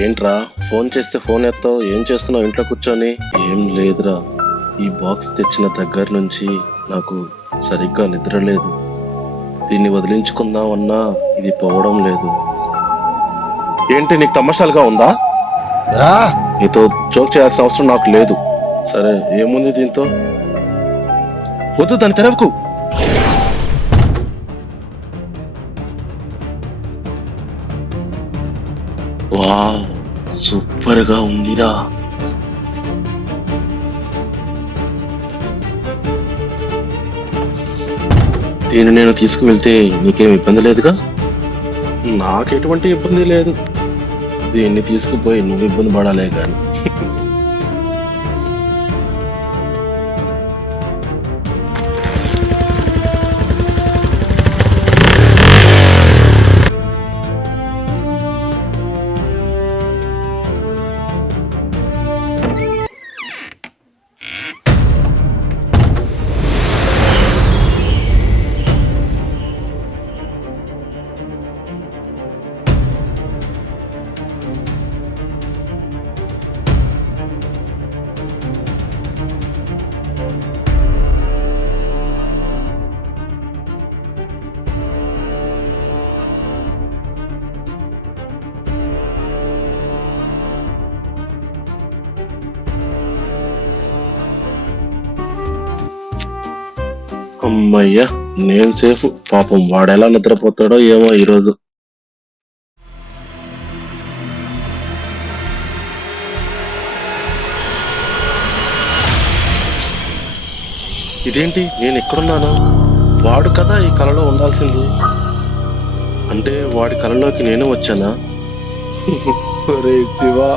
ఏంట్రా ఫోన్ చేస్తే ఫోన్ ఎత్తావు? ఏం చేస్తున్నావు ఇంట్లో కూర్చొని? ఏం లేదురా, ఈ బాక్స్ తెచ్చిన దగ్గర నుంచి నాకు సరిగ్గా నిద్ర లేదు. దీన్ని వదిలించుకుందామన్నా ఇది పోవడం లేదు. ఏంటి నీకు తమాషాలుగా ఉందా? రా నీతో జోక్ చేయాల్సిన అవసరం నాకు లేదు. సరే ఏముంది దీంతో? వద్దు, దాన్ని తెరవకు. వావ్, సూపర్ గా ఉందిరా. దీన్ని నేను తీసుకువెళ్తే నీకేం ఇబ్బంది లేదుగా? నాకు ఎటువంటి ఇబ్బంది లేదు. దీన్ని తీసుకుపోయి నువ్వు ఇబ్బంది పడాలే కానీ. అమ్మయ్యా, నేను సేఫ్. పాపం వాడెలా నిద్రపోతాడో ఏమో ఈరోజు. ఇదేంటి, నేను ఎక్కడున్నాను? వాడు కదా ఈ కలలో ఉండాల్సింది. అంటే వాడి కలలోకి నేను వచ్చానా? ఒరే శివా,